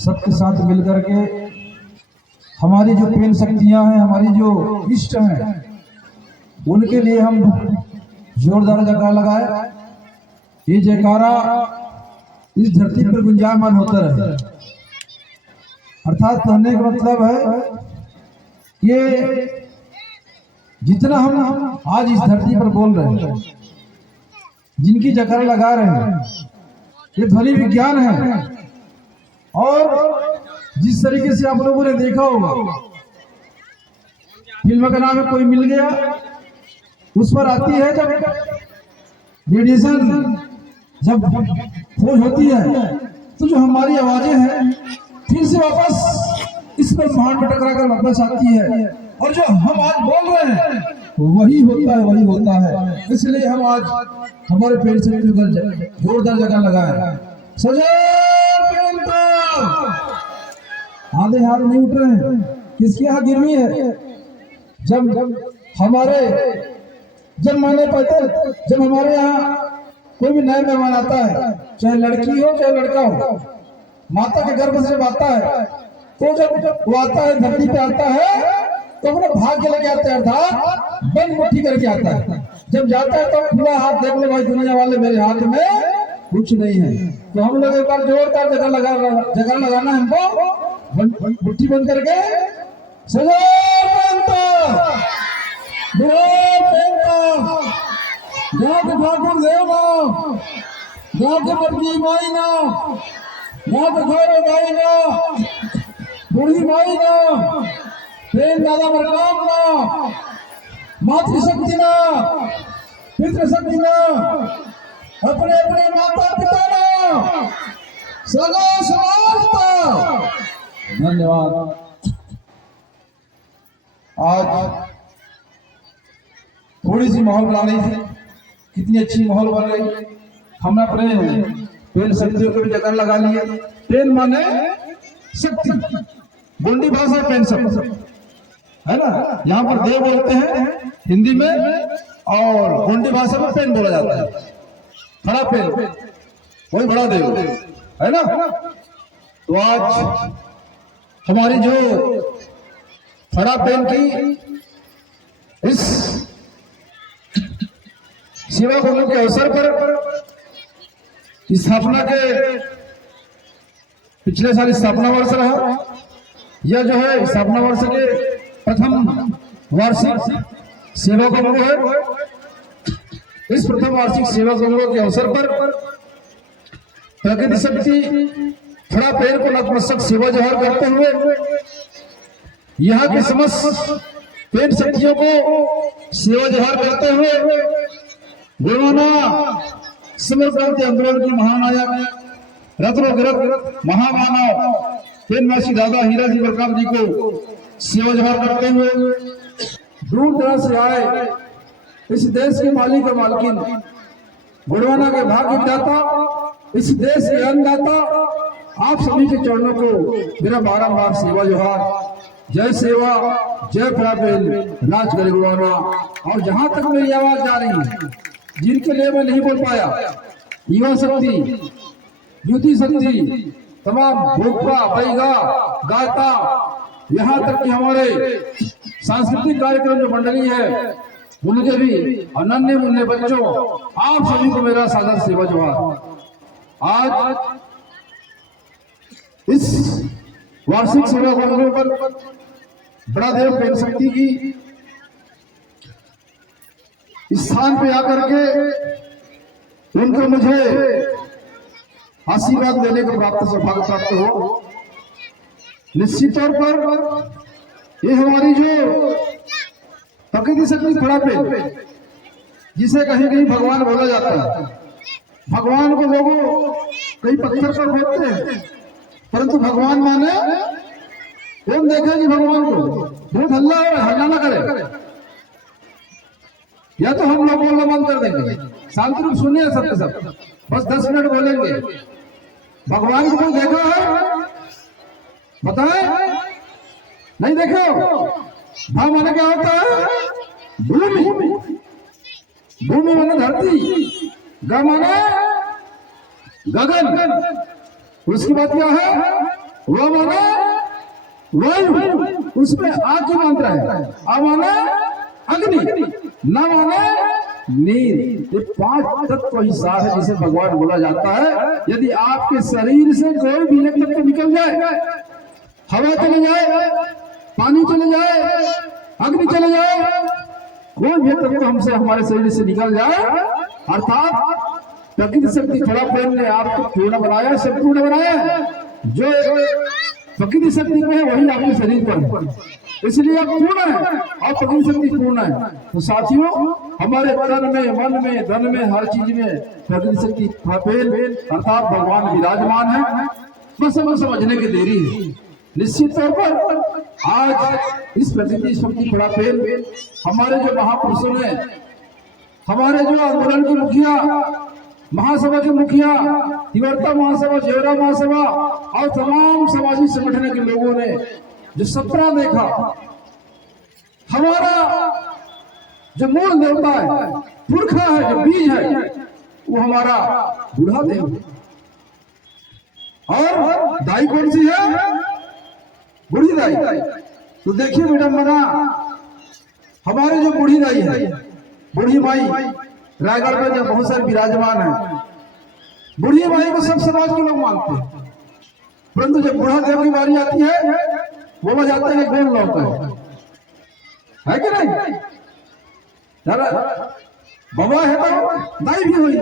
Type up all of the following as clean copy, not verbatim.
सबके साथ मिलकर के हमारी जो पेन शक्तियां हैं, हमारी जो इष्ट हैं, उनके लिए हम जोरदार जयकारा लगाए। ये जयकारा इस धरती पर गुंजायमान होता रहे। अर्थात कहने का मतलब है ये जितना हम आज इस धरती पर बोल रहे हैं, जिनकी जयकारा लगा रहे हैं, ये ध्वनि विज्ञान है। और जिस तरीके से आप लोगों ने देखा होगा, फिल्म का नाम है कोई मिल गया, उस पर आती है जब रेडिएशन जब खोज होती है, तो जो हमारी आवाजें हैं फिर से वापस इस पर ब्रह्मांड में टकरा कर वापस आती है, और जो हम आज बोल रहे हैं वही होता है। इसलिए हम आज हमारे पेड़ से जोरदार जगह लगाए। आधे हाथ नहीं उठ रहे हैं, किसके यहाँ गिरवी है? जब हमारे यहाँ कोई भी नया मेहमान आता है, चाहे लड़की हो चाहे लड़का हो, माता के गर्भ से जब आता है, तो जब वो आता है धरती पे आता है तो अपना भाग्य लेके आता है, अर्थात बंद मुट्ठी करके आता है। जब जाता है तो खुला हाथ, देख ले भाई दुनिया वाले मेरे हाथ में कुछ नहीं है। तो हम लोग एक बार जोरदार जगह लगाना है हमको, मुट्ठी बंद करके ठाकुर देव मर्जी माई ना भाई ना बुढ़ी माई ना प्रेम दादा मरकाम ना मातृशक्ति ना पितृशक्ति ना अपने अपने माता पिता ना सगा समाज। धन्यवाद। आज थोड़ी सी माहौल बनानी थी, कितनी अच्छी माहौल बन रही। हमने अपने पेन शक्तियों को भी जगह लगा लिया। पेन माने शक्ति, गोंडी भाषा पेन शक्ति है ना। यहाँ पर देव बोलते हैं हिंदी में, और गोंडी भाषा में पेन बोला जाता है। बड़ा पेन वही बड़ा देव है ना। तो आज हमारी जो बड़ा पेन की इस सेवा करने के अवसर पर स्थापना के पिछले साल स्थापना वर्ष रहा। यह जो है स्थापना वर्ष के प्रथम वार्षिक सेवा समारोह है। इस प्रथम वार्षिक सेवा समारोह के अवसर पर प्रकृति शक्ति थोड़ा पेड़ को नतमस्तक सेवा जोहार करते हुए यहाँ के समस्त पेड़ शक्तियों को सेवा जोहार करते हुए गुरुवाना समर क्रांति आंदोलन की महानायक रत्नों महामानव पेनवासी दादा हीरा जी बरकाम जी को सेवा जोहार करते हुए दूर दराज से आए इस देश के मालिक और मालकिन गुरुवाना के भाग्य विधाता, इस देश के अन्नदाता, आप सभी के चरणों को मेरा बारंबार सेवा जोहार। जय सेवा, जय प्रापेल, राज करे गुरुवाना। और जहां तक मेरी आवाज जा रही है, जिनके लिए मैं नहीं बोल पाया, युवा शक्ति, युति शक्ति, तमाम भोपा बैगा गाता, यहाँ तक कि हमारे सांस्कृतिक कार्यक्रम जो मंडली है, उनके भी अनन्य मुन्ने बच्चों, आप सभी को मेरा सादर सेवा जोहार। आज इस वार्षिक सेवा समारोह पर बड़ा देव पेन शक्ति की स्थान पे आकर के उनको मुझे आशीर्वाद देने का सौभाग्य प्राप्त हो। निश्चित तौर पर ये हमारी जो प्रकृति शक्ति थोड़ा पे, जिसे कहीं कहीं भगवान बोला जाता है। भगवान को लोगों कई पत्थर पर बोलते हैं, परंतु भगवान माने हम देखे कि भगवान को बहुत हल्ला हो रहा है, हल्ला ना करे, या तो हम लोग बोलना बंद कर देंगे। शांति रूप सुनिए सबके सब, बस 10 मिनट बोलेंगे। भगवान को कोई देखा है? बताए नहीं देखो। भाव माने क्या होता है? भूमि, भूमि माने धरती, ग माने गगन, उसकी बात क्या है? व माने वायु, उसमें आग की मात्रा है। आ माने अग्नि, न माने नीर। ये 5 तत्व हिस्सा है जिसे भगवान बोला जाता है। यदि आपके शरीर से कोई भी एक तत्व निकल जाए, हवा चले जाए, पानी चले जाए, अग्नि चले जाए, कोई भी तत्व हमसे हमारे शरीर से निकल जाए, अर्थात प्रकृति शक्ति थोड़ा प्रेम ने आपको पूर्ण बनाया, संपूर्ण बनाया। जो प्रकृति शक्ति में है वही आपके शरीर पर है, इसलिए आप पूर्ण है और प्रकृति शक्ति पूर्ण है। तो साथियों, हमारे तन में, मन में, धन में, हर चीज में प्रकृति शक्ति अर्थात भगवान विराजमान है। बस हमें समझने की देरी है। निश्चित तौर पर आज इस प्रकृति शक्ति थोड़ा फेल हमारे जो महापुरुषों ने, हमारे जो आंदोलन के मुखिया, महासभा के मुखिया, तिवर्ता महासभा, जेवरा महासभा और तमाम सामाजिक संगठन के लोगों ने जो सपना देखा, हमारा जो मूल देवता है, पुरखा है, जो बीज है, वो हमारा बूढ़ा देव है। और दाई कौन सी है? बूढ़ी दाई। तो देखिए मैडम बना, हमारे जो बूढ़ी दाई है, बूढ़ी माई रायगढ़ में जो बहुत सारे विराजमान है, बूढ़ी माई को सब समाज के लोग मानते हैं, परंतु जब बूढ़ा देव की बारी आती है, बोला जाता है कि गोल लौटा है कि नहीं? बाबा है तो दाई भी हुई,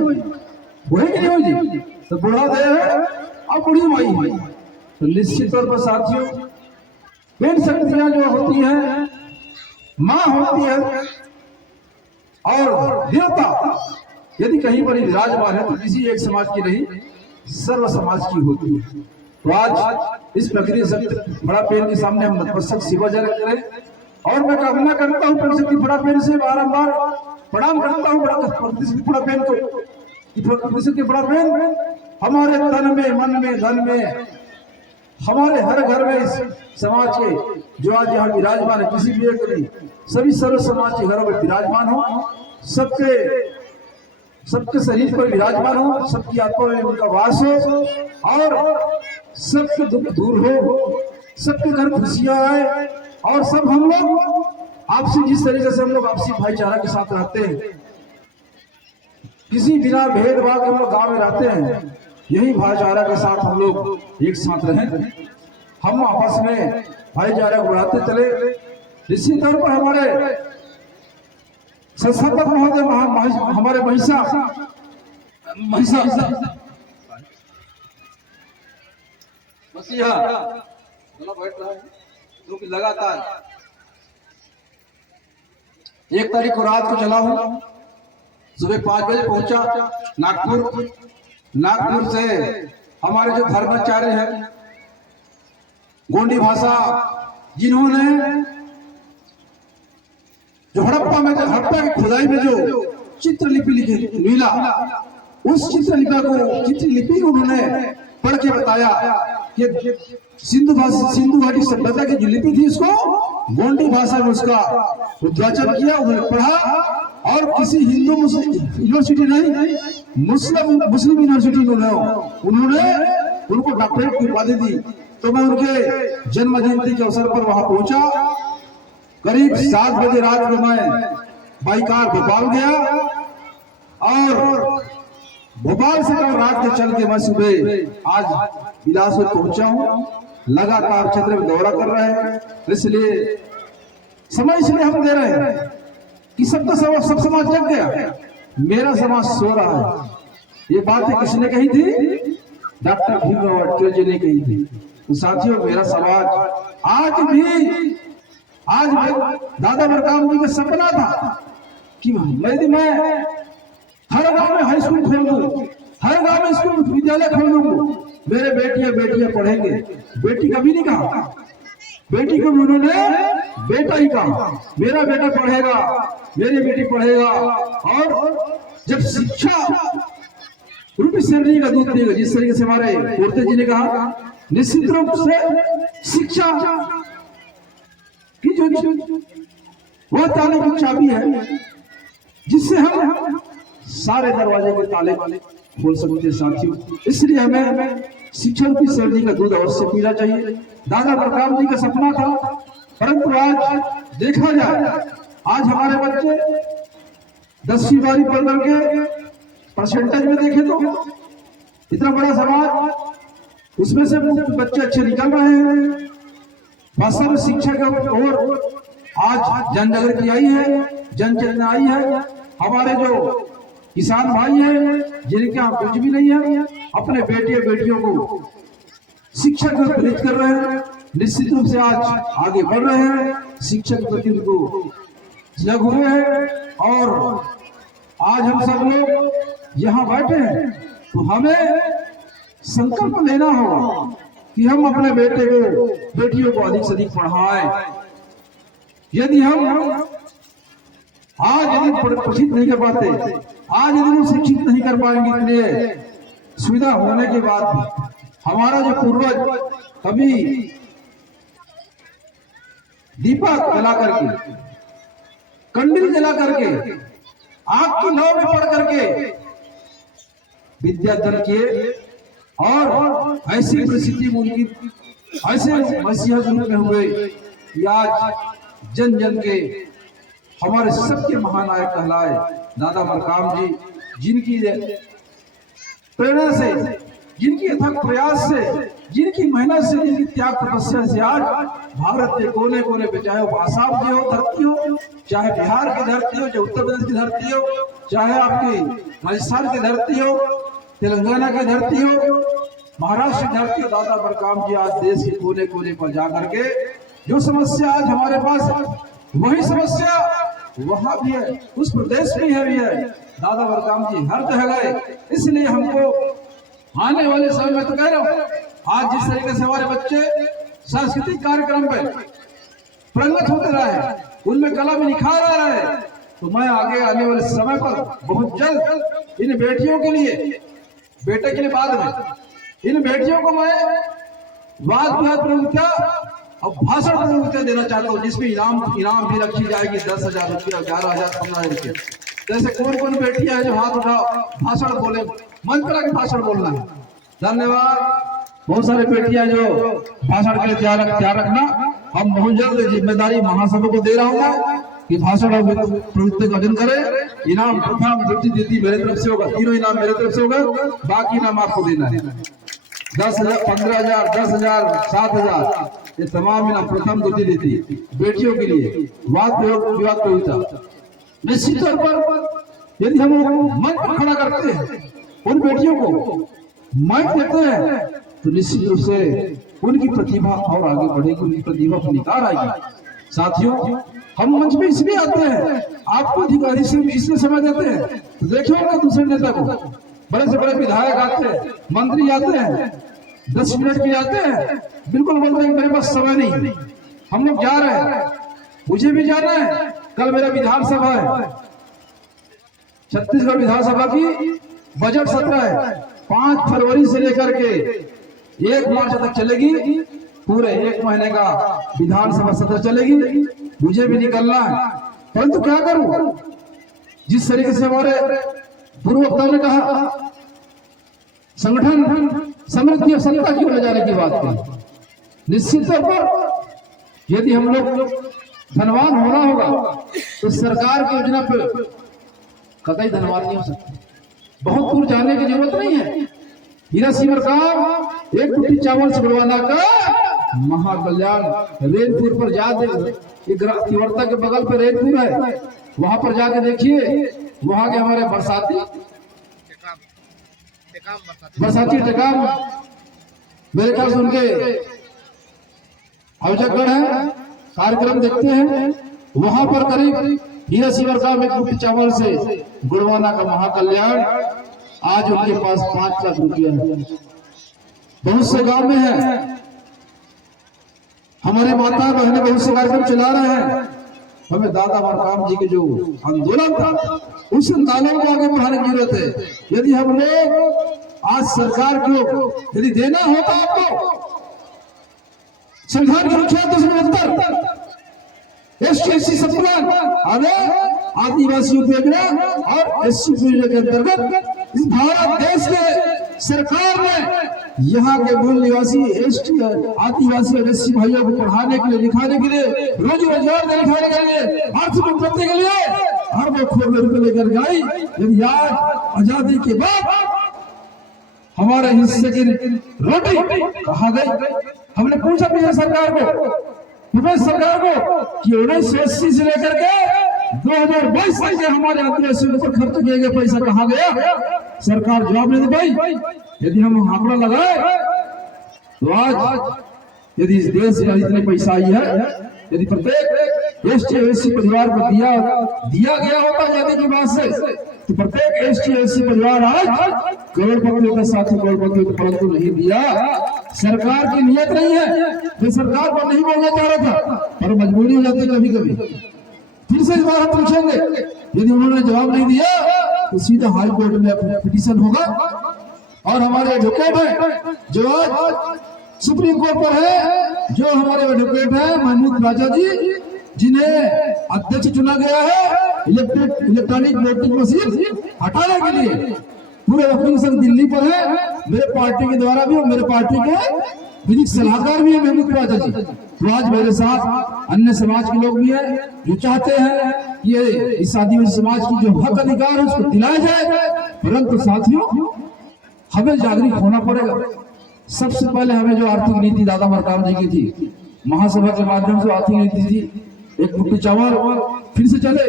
वही की नहीं हुई जी? तो बूढ़ा देव है और बूढ़ी माई है। तो निश्चित तौर पर साथियों, पेट शक्तियां जो होती हैं, माँ होती है और देवता यदि कहीं पर विराजमान है तो किसी एक समाज की नहीं, सर्व समाज की होती है। तो आज इस प्रकृति शक्ति बड़ा पेड़ के सामने हम नतमस्तक सेवा करें। और मैं कामना करता हूँ प्रकृति बड़ा पेड़ से बारंबार प्रणाम करता हूँ प्रकृति बड़ा पेड़ को, प्रकृति बड़ा पेड़ हमारे तन में, मन में, धन में, हमारे हर घर में, इस समाज के जो आज यहाँ विराजमान है, किसी भी एक नहीं, सभी सर्व समाज के घरों में विराजमान हो, सबके शरीर पर विराजमान हो, सबकी आत्मा में उनका वास हो और सबके दुख दूर हो, सबके घर खुशियां आए और सब हम लोग आपसी, जिस तरीके से हम लोग आपसी भाईचारा के साथ रहते हैं, किसी बिना भेदभाव के हम लोग गाँव में रहते हैं, यही भाईचारा के साथ हम लोग एक साथ रहें, हम आपस में भाईचारा को बढ़ाते चले। इसी तौर पर हमारे संस्थापक महोदय हमारे महिषा मसीहा क्योंकि लगातार 1 तारीख को रात को चला हूं, सुबह 5 बजे पहुंचा नागपुर से हमारे जो धर्माचार्य हैं, गोंडी भाषा, जिन्होंने जो हड़प्पा की खुदाई में जो चित्रलिपि लिखी मिला, उस चित्रलिपि को उन्होंने पढ़ के बताया कि सिंधु घाटी सभ्यता की जो लिपि थी, उसको गोंडी भाषा में उसका उद्वाचन किया, उन्होंने पढ़ा और किसी हिंदू यूनिवर्सिटी नहीं, मुस्लिम यूनिवर्सिटी उन्होंने उनको डॉक्टरेट की उपाधि दी। तो मैं उनके जन्म जयंती के अवसर पर वहां पहुंचा। करीब 7 बजे रात को मैं बाइकार भोपाल गया और भोपाल से कल रात के चल के मैं सुबह आज बिलासपुर पहुंचा हूं। लगातार क्षेत्र में दौरा कर रहे हैं, इसलिए समय इसलिए हम दे रहे हैं कि सब समाज जग गया, मेरा समाज सो रहा है। ये बातें किसने कही थी? डॉक्टर भीमराव अटकेल जी ने कही थी। तो साथियों, मेरा समाज आज भी दादा बरकाम जी का सपना था कि मैं हर गांव में हाई स्कूल खोल दूं, हर गांव में स्कूल विद्यालय खोल दूं, मेरे बेटियां पढ़ेंगे। बेटी कभी नहीं कहा, बेटी को उन्होंने बेटा ही कहा, मेरा बेटा पढ़ेगा, मेरी बेटी पढ़ेगा। और जब शिक्षा रूपी सैलरी का दूध देगा, जिस तरीके से हमारे मूर्ति जी ने कहा, निश्चित रूप से शिक्षा की जो वो ताले की चाबी है, जिससे हम सारे दरवाजे के ताले खोल सकते हैं साथियों। इसलिए हमें शिक्षण की सर्दी का दूध अवश्य पीना चाहिए। दादा बलराम जी का सपना था, परंतु आज देखा जाए, आज हमारे बच्चे 10वीं 12वीं पढ़ करके परसेंटेज में देखे तो इतना बड़ा समाज, उसमें से बच्चे अच्छे निकल रहे हैं। वास्तव में शिक्षा के ओर आज जन जागृति आई है, जन चेतना आई है। हमारे जो किसान भाई हैं जिनके यहाँ कुछ भी नहीं है, अपने बेटे बेटियों को शिक्षा को प्रेरित कर रहे हैं, निश्चित रूप से आज आगे बढ़ रहे हैं, शिक्षा के प्रति उनको जग हुए हैं। और आज हम सब लोग यहाँ बैठे हैं तो हमें संकल्प लेना होगा कि हम अपने बेटे को बेटियों को अधिक से अधिक पढ़ाएं। यदि हम आज यदि प्रशिक्षित नहीं कर पाते, आज यदि हम शिक्षित नहीं कर पाएंगे, इतने सुविधा होने के बाद भी हमारा जो पूर्वज कभी दीपक जला करके, कंडील जला करके, आग की लौ में पड़ करके विद्या अर्जन किए और ऐसी परिस्थिति उनकी ऐसे मसीहा में हुए कि आज जन जन के हमारे सबके महानायक कहलाए दादा बलराम जी, जिनकी प्रेरणा से, जिनकी अथक प्रयास से, जिनकी मेहनत से, जिनकी त्याग तपस्या से आज भारत के कोने कोने पे, चाहे वो आसाम की हो धरती हो, चाहे बिहार की धरती हो, चाहे उत्तर प्रदेश की धरती हो, चाहे आपकी राजस्थान की धरती हो, तेलंगाना की धरती हो, महाराष्ट्र की धरती हो, दादा बलराम जी आज देश के कोने कोने पर जाकर के जो समस्या आज हमारे पास है, वही समस्या वहां भी है, उस प्रदेश में है भी है। दादा बलराम जी हर जगह गए। इसलिए हमको आने वाले समय में तो कह रहा हूँ, आज जिस तरीके से हमारे बच्चे सांस्कृतिक कार्यक्रम पे प्रगत होते रहे, उनमें कला में निखार आ रहा है, तो मैं आगे आने वाले समय पर बहुत जल्द इन बेटियों के लिए, बेटे के लिए बाद में, इन बेटियों को मैं वाद विवाद प्रतियोगिता और भाषण प्रतियोगिता देना चाहता हूँ, जिसमें इनाम भी रखी जाएगी 10,000 रुपया, 11,000, 15,000 रुपया। जैसे कौन कौन बेटियां है जो हाथ उठाओ, भाषण बोले, मन पर आके भाषण बोलना है। धन्यवाद। बहुत सारे बेटियां जो भाषण के लिए तैयार रखना। हम बहुत जल्द जिम्मेदारी महासभा को दे रहा हूँ कि भाषण और प्रवृत्ति का अर्जन करे। इनाम प्रथम द्वितीय तृतीय मेरे तरफ से होगा, तीनों इनाम मेरे तरफ से होगा, बाकी इनाम आपको देना है। 10,000, 15,000, 10,000, 7,000, ये तमाम इनाम प्रथम द्वितीय तृतीय बेटियों के लिए वाद विवाद प्रतियोगिता। निश्चित तौर पर यदि हम मन पर खड़ा करते हैं, उन बेटियों को माइक देते हैं, तो निश्चित रूप से उनकी प्रतिभा और आगे बढ़ेगी, उनकी प्रतिभा को निखार आएगी। साथियों, हम मंच पे इसलिए आते हैं, आपको अधिकारी से इसलिए समय देते हैं, तो देखिए होगा दूसरे नेता को, बड़े से बड़े विधायक आते हैं, मंत्री आते हैं, 10 मिनट के आते हैं, बिल्कुल बोलते हैं मेरे पास समय नहीं, हम लोग जा रहे हैं, मुझे भी जाना है, कल मेरा विधानसभा है, छत्तीसगढ़ विधानसभा की बजट सत्र है, 5 फरवरी से लेकर के 1 मार्च तक चलेगी, पूरे 1 महीने का विधानसभा सत्र चलेगी, मुझे भी निकलना है। परंतु क्या करूं, जिस तरीके से हमारे पूर्व वक्ताओं ने कहा, संगठन समृद्धि और सत्ता की ओर ले जाने की बात की, निश्चित तौर पर यदि हम लोग धनवान होना होगा तो सरकार की योजना पर कतई धनवान नहीं हो सकते। बहुत दूर जाने की जरूरत नहीं है। हीरा सीवर काम 1 कुटी चावल से बड़वाना का महाकल्याण रेनपुर पर जा दे, तिवर्ता के बगल पे रेनपुर है, वहां पर जाके देखिए, वहां के हमारे बरसाती टेकाम, मेरे ख्याल से उनके आवश्यकगढ़ है, कार्यक्रम देखते हैं, वहां पर करीब हीरा सीवर का 1 कुटी चावल से गुड़वाना का महाकल्याण, आज उनके पास 5 लाख रुपया है। बहुत से गांव में है, हमारे माता बहनें बहुत से कार्यक्रम चला रहे हैं। हमें दादा बलराम जी के जो आंदोलन था, उस आंदोलन को आगे बढ़ाने की जरूरत है। यदि हम लोग आज सरकार को यदि देना होता, आपको संविधान की अनुच्छेद 269 SC सम्मान, आदिवासी उपयोजना और SC के अंतर्गत इस भारत देश के सरकार ने यहाँ के मूल निवासी एसटी आदिवासी और एससी भाइयों को पढ़ाने के लिए, लिखाने के लिए, रोजी रोजगार दिखाने के लिए, आर्थिक उन्नति के लिए अरबों करोड़ों रुपए लेकर गई। यदि आज आजादी के बाद हमारे हिस्से की रोटी कहाँ गई? हमने पूछा बिहार सरकार को, प्रदेश सरकार को कि 1980 से लेकर के 2022 तक हमारे आदिवासियों पर खर्च किए गए पैसा कहाँ गया? सरकार जवाब नहीं दे पाई। यदि हम आंकड़ा लगाए तो आज यदि इस देश में इतने पैसा आई है, यदि प्रत्येक एसटी परिवार को दिया गया होता आजादी की बात से, तो प्रत्येक एसटी परिवार आज करोड़पतियों के साथ करोड़पतियों को परंतु नहीं दिया। सरकार की नियत नहीं है, जो सरकार को नहीं बोलना चाह रहा था, पर मजबूरी हो जाती कभी कभी। फिर से इस बार हम पूछेंगे, यदि उन्होंने जवाब नहीं दिया तो सीधा हाई कोर्ट में पिटीशन होगा। और हमारे एडवोकेट है जो आज सुप्रीम कोर्ट पर है, जो हमारे एडवोकेट है महमूद राजा जी, जिन्हें अध्यक्ष चुना गया है इलेक्ट्रॉनिक वोटिंग मशीन हटाने के लिए, पूरे वकील संघ दिल्ली पर है। मेरे पार्टी के द्वारा भी और मेरे पार्टी के विधिक सलाहकार भी है महमूद राजा जी। तो आज मेरे साथ अन्य समाज के लोग भी हैं जो चाहते हैं कि ये इस आदिवासी समाज की जो हक अधिकार है उसको दिलाया जाए। परंतु साथियों, हमें जागरूक होना पड़ेगा। सबसे पहले हमें जो आर्थिक नीति दादा मरकाम जी की थी, महासभा के माध्यम से आर्थिक नीति थी, एक मुट्ठी चावल फिर से चले।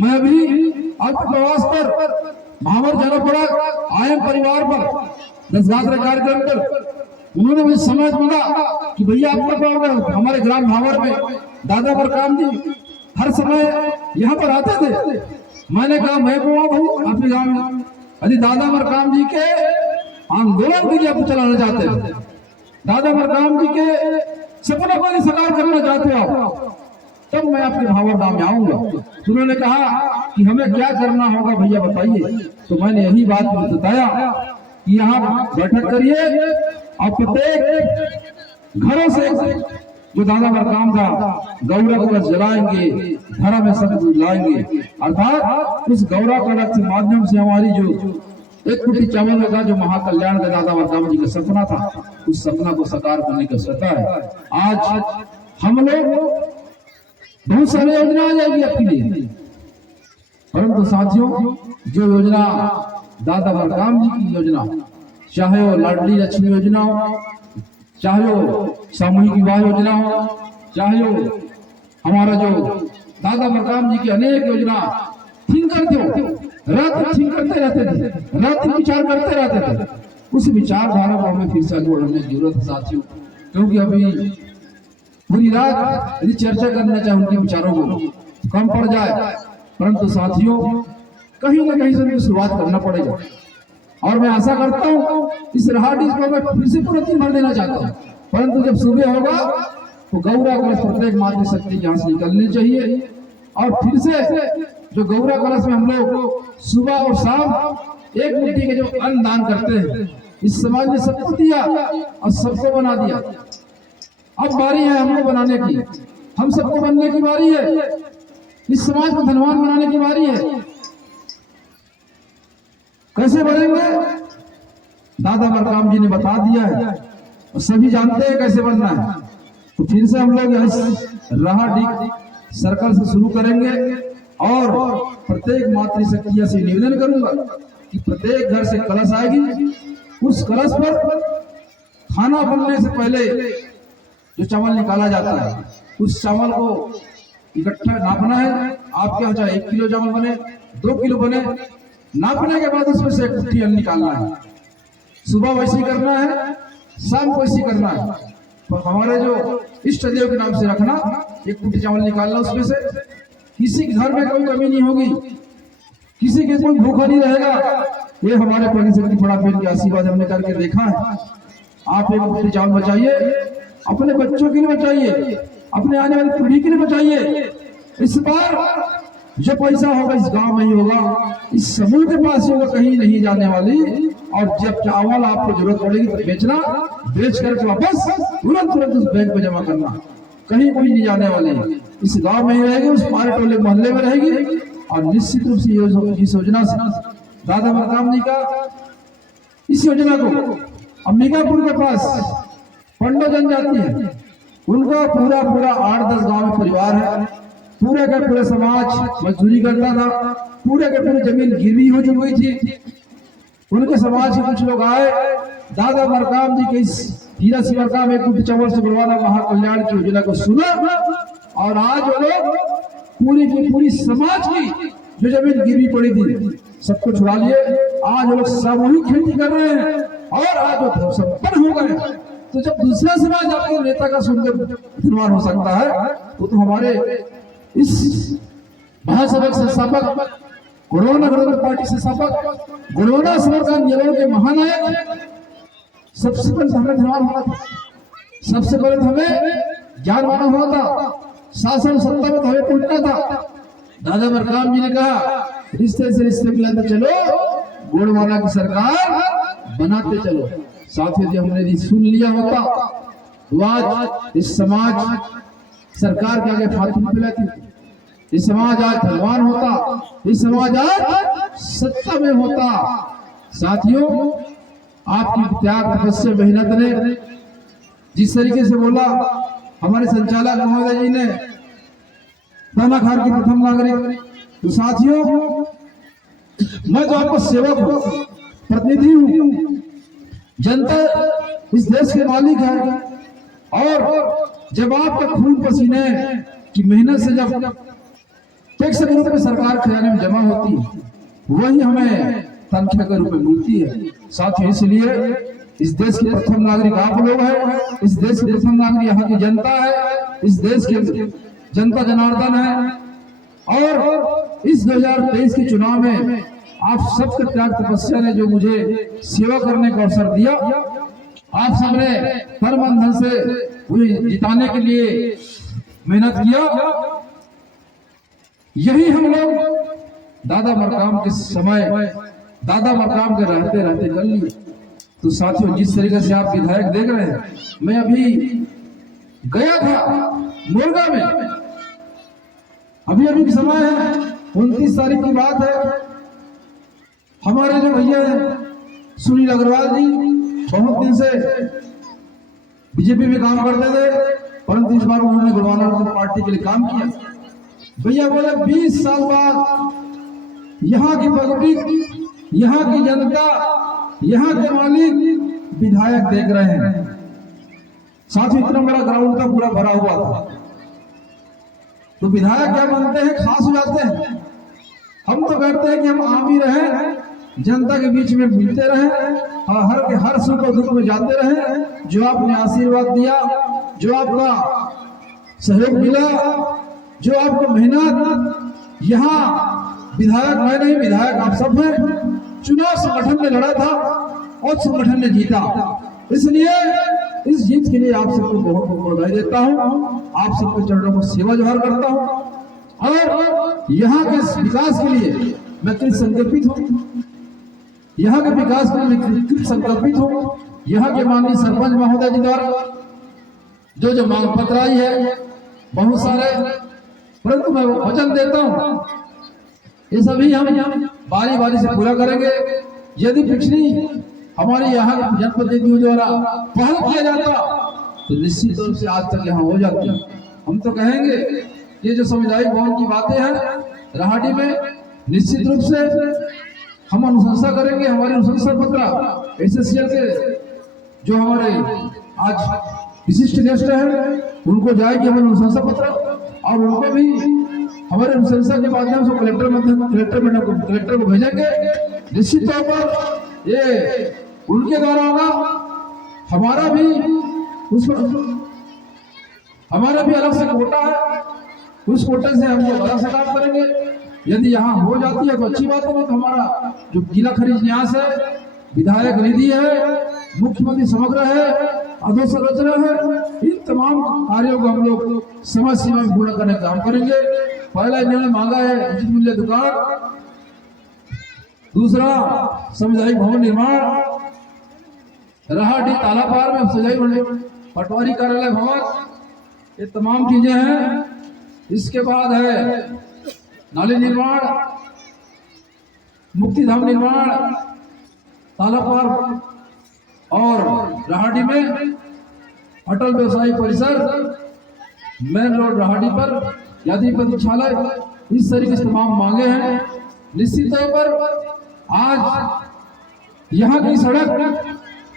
मैं भी आपके प्रवास पर भावर जाना पड़ा, आयम परिवार पर 10 रात कार्यक्रम पर उन्होंने मुझे समझ मांगा कि भैया आपका हमारे ग्राम भावर में दादा मरकाम जी हर समय यहाँ पर आते थे। मैंने कहा मैं कौन भाई आपके गाँव में? यदि दादा मरकाम जी के आंदोलन के लिए आप चलाना चाहते हैं, दादा मरकाम जी के सपना को साकार करना चाहते हो आप, तब मैं आपके भावर गांव में आऊंगा। उन्होंने कहा कि हमें क्या करना होगा भैया बताइए। तो मैंने यही बात बताया कि यहाँ बैठक करिए और प्रत्येक घरों से जो दादा मरकाम का गौरव कलश जलाएंगे, धरा में सब लाएंगे, अर्थात उस गौरव कलश के माध्यम से हमारी जो एक मुट्ठी चावल का जो महाकल्याण का दादा मरकाम जी का सपना था, उस सपना को साकार करने का सत्ता है। आज हम लोग बहुत सारी योजना आ जाएगी आपके लिए, परंतु साथियों जो योजना दादा मरकाम जी की योजना, चाहे वो लाडली लक्ष्मी योजना हो, चाहे वो सामूहिक विवाह योजना हो, चाहे वो हमारा जो दादा मरकाम जी की अनेक योजना थिंक करते हो, रात थिंक करते रहते थे, रात विचार करते रहते थे, उस विचारधारा को हमें फिर से आगे बढ़ाने की जरूरत है साथियों। क्योंकि अभी पूरी रात यदि चर्चा करना चाहे उनके विचारों को कम पड़ जाए, परंतु साथियों कहीं ना कहीं से उनको शुरुआत करना पड़ेगा। और मैं आशा करता हूँ इस रहाड़ी को मैं फिर से पूरा दिन भर देना चाहता हूँ, परंतु जब सुबह होगा तो गौरा कलश प्रत्येक मातृशक्ति यहाँ से निकलनी चाहिए। और फिर से जो गौरा कलश में हम लोग सुबह और शाम एक मुट्ठी के जो अन्न दान करते हैं, इस समाज ने सबको दिया और सबको बना दिया। अब बारी है हमको बनाने की, हम सबको बनने की बारी है, इस समाज को धनवान बनाने की बारी है। कैसे बनेंगे? दादा मरकाम जी ने बता दिया है और सभी जानते हैं कैसे बनना है। तो फिर से हम लोग रहाड़ी सर्कल से शुरू करेंगे और प्रत्येक मातृशक्तियों से निवेदन करूंगा कि प्रत्येक घर से कलश आएगी, उस कलश पर खाना बनने से पहले जो चावल निकाला जाता है, उस चावल को इकट्ठा नापना है। आपके यहाँ चाहे 1 किलो चावल बने, 2 किलो बने, नापने के बाद उसमें से एक मुट्ठी अन्न निकालना है। सुबह वैसे करना है, शाम को वैसे करना है। तो हमारे जो इष्ट देव के नाम से रखना, 1 मुट्ठी चावल निकालना, उसमें से किसी के घर में कोई कमी नहीं होगी, किसी के कोई भूखा नहीं रहेगा। ये हमारे परिसर की बड़ा पेड़ के आशीर्वाद हमने करके देखा है। आप 1 मुट्ठी चावल बचाइए, अपने बच्चों के लिए बचाइए, अपने आने वाली पीढ़ी के लिए बचाइए। इस बार जो पैसा होगा इस गांव में ही होगा, इस समूह के पास होगा, कहीं नहीं जाने वाली। और जब चावल आपको जरूरत पड़ेगी तो बेचना, बेच करके वापस तुरंत उस बैंक में जमा करना, कहीं कोई नहीं जाने वाली। इस गांव में ही रहेगी, उस पारे टोले मोहल्ले में रहेगी। और निश्चित रूप से इस योजना से दादा मरकाम जी का इस योजना को अंबिकापुर के पास पंडो जनजाति है, उनका पूरा 8-10 गांव में परिवार है, पूरे का पूरा समाज मजदूरी करता था, पूरे के पूरी जमीन गिरवी हो चुकी थी। उनके समाज के कुछ लोग आए, दादा मरकाम जी के इस हीरा सी मरकाम एक चंवर से बलवाना महाकल्याण की योजना को सुना और आज वो लोग पूरी की पूरी समाज की जो जमीन गिरवी पड़ी थी सबको छुड़ा लिए। आज वो लोग सामूहिक खेती कर रहे हैं और आज वो संपन्न हो गए। तो जब दूसरा समाज आपके नेता का सुनकर निर्माण हो सकता है तो हमारे इस महासभा के संस्थापक गुरुवाना गणतंत्र पार्टी संस्थापक गुरुवाना समरकाम आंदोलन के महानायक सबसे पहले हमें निर्माण होना था, सबसे पहले हमें ज्ञान माना हुआ था, शासन सत्ता में हमें पहुंचना था। दादा मरकाम जी ने कहा रिश्ते से रिश्ते मिलाते चलो, गुरुवाना की सरकार बनाते चलो। साथियों जी हमने यदि सुन लिया होता तो आज इस समाज सरकार के आगे फातिमा फैलाती, इस समाज आज धनवान होता, इस समाज आज सत्ता में होता। साथियों आपकी त्याग तपस्या मेहनत ने जिस तरीके से बोला हमारे संचालक महोदय जी ने दानाखार की प्रथम नागरिक, तो साथियों मैं तो आपका सेवक हूँ, प्रतिनिधि हूँ, जनता इस देश के मालिक है और जब आपका खून पसीने की मेहनत से जब टैक्स के रूप में सरकार खजाने में जमा होती है वही हमें तनख्वाह के रूप में मिलती है। साथियों इसलिए इस देश के प्रथम नागरिक आप लोग हैं, इस देश के प्रथम नागरिक यहाँ की जनता है, इस देश के जनता जनार्दन है और इस 2023 के चुनाव में आप सबके त्याग तपस्या ने जो मुझे सेवा करने का अवसर दिया, आप सबने तन मन धन से मुझे जिताने के लिए मेहनत किया। यही हम लोग दादा मरकाम के समय दादा मरकाम के रहते रहते कर लिए। तो साथियों जिस तरीके से आप विधायक देख रहे हैं, मैं अभी गया था मुर्गा में, अभी समय है 29 तारीख की बात है। हमारे जो भैया हैं सुनील अग्रवाल जी बहुत दिन से बीजेपी में काम करते थे, परंतु इस बार उन्होंने गुरुवाना पार्टी के लिए काम किया। भैया बोले 20 साल बाद यहाँ की पब्लिक, यहाँ की जनता, यहाँ के मालिक विधायक देख रहे हैं। साथ ही इतना बड़ा ग्राउंड का पूरा भरा हुआ था, तो विधायक क्या बनते हैं, खास हो जाते हैं। हम तो कहते हैं कि हम आम ही रहे, जनता के बीच में मिलते रहे, हर सुख और दुख में जाते रहे। जो आपने आशीर्वाद दिया, जो आपका सहयोग मिला, जो आपको मेहनत, यहाँ विधायक मैं नहीं, विधायक आप सब हैं। चुनाव संगठन ने लड़ा था और संगठन ने जीता, इसलिए इस जीत के लिए आप सबको बहुत बहुत बधाई देता हूँ। आप सबके चरणों को सेवा जोहार करता हूँ और यहाँ के विकास के लिए मैं कृत संकल्पित हूँ, यहाँ के विकास के लिए कृत संकल्पित हूँ। यहाँ के माननीय सरपंच महोदय जी द्वारा जो मांग पत्र आई है बहुत सारे, परंतु मैं वचन देता हूँ ये सभी हम बारी बारी से पूरा करेंगे। यदि पिछली हमारे यहाँ के जनप्रतिनिधियों द्वारा पहल किया जाता तो निश्चित रूप से आज तक यहाँ हो जाती। हम तो कहेंगे ये जो सामुदायिक भवन की बातें हैं राहाटी में, निश्चित रूप से हम अनुशंसा करेंगे। हमारे अनुशंसा पत्र एसएससीएल के जो हमारे आज विशिष्ट गेस्ट हैं उनको जाएगी हमारे अनुशंसा पत्र, और उनको भी हमारे अनुशंसा के माध्यम से कलेक्टर को भेजेंगे। निश्चित तौर पर ये उनके द्वारा होगा। हमारा भी अलग से कोटा है, उस कोटे से हम लोग अलग से काम करेंगे। यदि यहाँ हो जाती है तो अच्छी बात है। तो हमारा जो गीला खनिज न्यास है, विधायक निधि है, मुख्यमंत्री समग्र है, अधोसंरचना है, इन तमाम कार्यों को हम लोग समय सीमा में पूरा करने का काम करेंगे। पहला इन्होंने मांगा है उचित मूल्य दुकान, दूसरा सामुदायिक भवन निर्माण, राहाटी तालापार में सजाई पटवारी कार्यालय भवन, ये तमाम चीजें हैं। इसके बाद है नाली निर्माण, मुक्तिधाम निर्माण तालापार और राहाटी में अटल व्यवसायिक परिसर, मेन रोड राहाटी पर यात्री प्रतीक्षालय, इस तरीके से तमाम मांगे हैं। निश्चित तौर पर आज यहाँ की सड़क,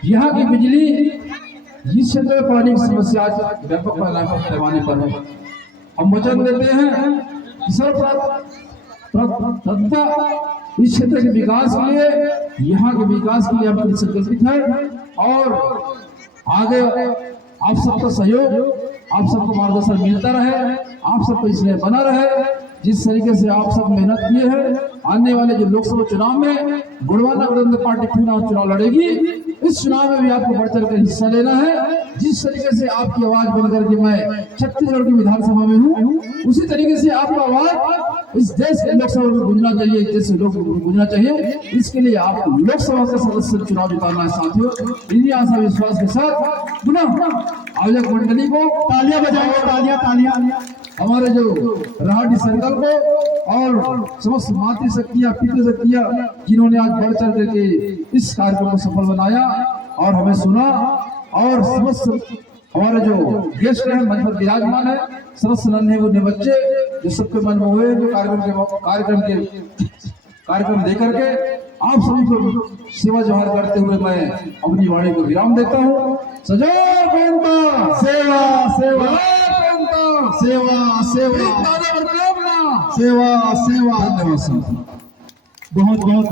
यहाँ की बिजली, इस क्षेत्र में पानी की समस्या आज व्यापक पैमाने पर है। हम वचन देते हैं कि सर्वप्रथम इस क्षेत्र के विकास के लिए, यहाँ के विकास के लिए हम संकल्पित हैं और आगे आप सबका सहयोग, आप सबको मार्गदर्शन मिलता रहे, आप सबको इसमें बना रहे। जिस तरीके से आप सब मेहनत किए हैं, आने वाले जो लोकसभा चुनाव में गुड़वाना गणतंत्र पार्टी चुनाव लड़ेगी, इस चुनाव में भी आपको बढ़ चढ़ कर हिस्सा लेना है। जिस तरीके से आपकी आवाज बनकर के मैं छत्तीसगढ़ की विधानसभा में हूँ, उसी तरीके से आपका आवाज इस देश के लोकसभा में गूंजना चाहिए, देश के लोग गूंजना चाहिए। इसके लिए आप लोकसभा का सदस्य चुनाव जिताना है साथियों। इन्हीं आशा विश्वास के साथ पुनः आयोजक मंडली को तालियां बजाएंगे, तालियां तालियां, हमारे जो राहाटी सर्कल को और समस्त मातृशक्तियां, पितृशक्तियां जिन्होंने आज बढ़ चढ़ करके इस कार्यक्रम को सफल बनाया और हमें सुना, और समस्त हमारे जो गेस्ट हैं मंच पर विराजमान है, समस्त नन्हे बच्चे जो सबके मन में हुए कार्यक्रम देकर के आप सभी को सेवा जोहार करते हुए मैं अपनी वाणी को विराम देता हूँ। सजो बेनता सेवा सेवा सेवा सेवा सेवा सेवा। धन्यवाद। बहुत बहुत